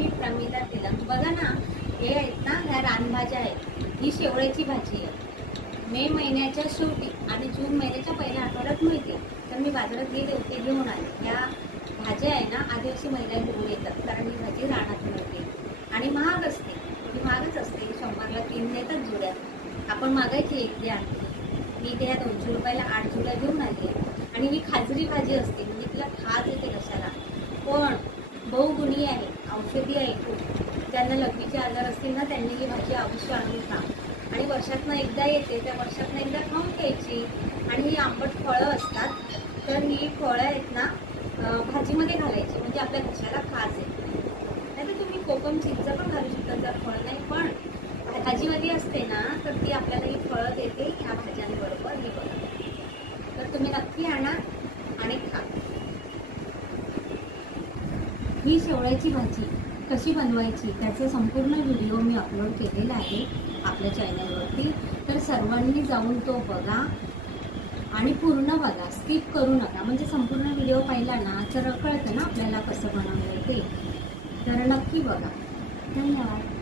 मी प्रमिला तिलक. बघा ना हे आहेत ना ह्या रानभाज्या आहेत. ही शेवळ्याची भाजी आहे. मे महिन्याच्या शेवटी आणि जून महिन्याच्या पहिल्या आठवड्यात मिळते. तर मी बाजारात गेले होते घेऊन आले. ह्या भाज्या आहे ना आदिवासी महिला घेऊन येतात. कारण ही भाजी रानात मिळते. आणि महाग असते. थोडी महागच असते. शंभरला तीन देतात जुड्या. आपण मागायची एक द्या. मी त्या दोनशे रुपयाला आठ जुड्या घेऊन आली आहे. आणि ही खाजरी भाजी असते. म्हणजे तिला खाज येते कशाला. पण बहुगुणी आहे. औषधी ऐकू ज्यांना लघवीचे आजार असतील ना त्यांनी ही भाजी अवश्य आणून खा. आणि वर्षातनं एकदा येते त्या वर्षातनं एकदा खाऊन घ्यायची. आणि ही आंबट फळं असतात तर ही फळं आहेत ना भाजीमध्ये घालायची. म्हणजे आपल्या घशाला खाज येते नाही तर तुम्ही कोकम चिंच पण घालू शकता जर फळ नाही पण भाजीमध्ये असते ना तर ती आपल्याला ही फळं देते ह्या भाज्यांबरोबर. ही बघा. तर तुम्ही नक्की आणा आणि खा. ही शेवळ्याची भाजी कशी बनवायची त्याचा संपूर्ण व्हिडिओ मी अपलोड केलेला आहे आपल्या चॅनलवरती तर सर्वांनी जाऊन तो बघा आणि पूर्ण बघा. स्किप करू नका. म्हणजे संपूर्ण व्हिडिओ पाहिला ना तर कळतं ना आपल्याला कसं बनवलं ते. तर नक्की बघा. धन्यवाद.